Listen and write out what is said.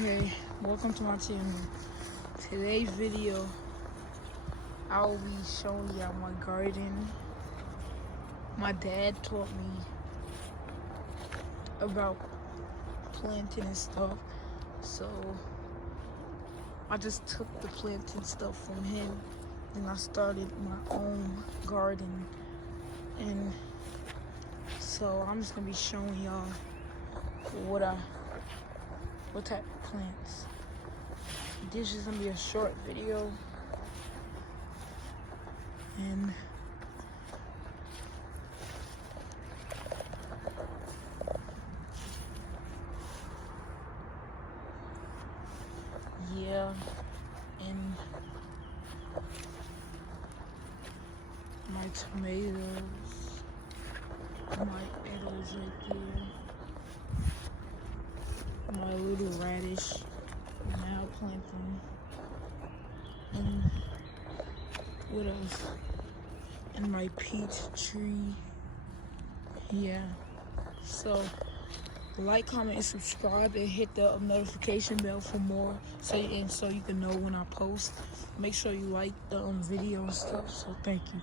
Okay, welcome to my channel. Today's video, I will be showing y'all my garden. My dad taught me about planting and stuff, so I just took the planting stuff from him and I started my own garden. And so I'm just gonna be showing y'all what type of plants. This is gonna be a short video, and yeah, and my tomatoes, my edibles right there. My little radish, now planting, and what else? And my peach tree. Yeah. So like, comment, and subscribe, and hit the notification bell for more, so you can know when I post. Make sure you like the video and stuff. So thank you.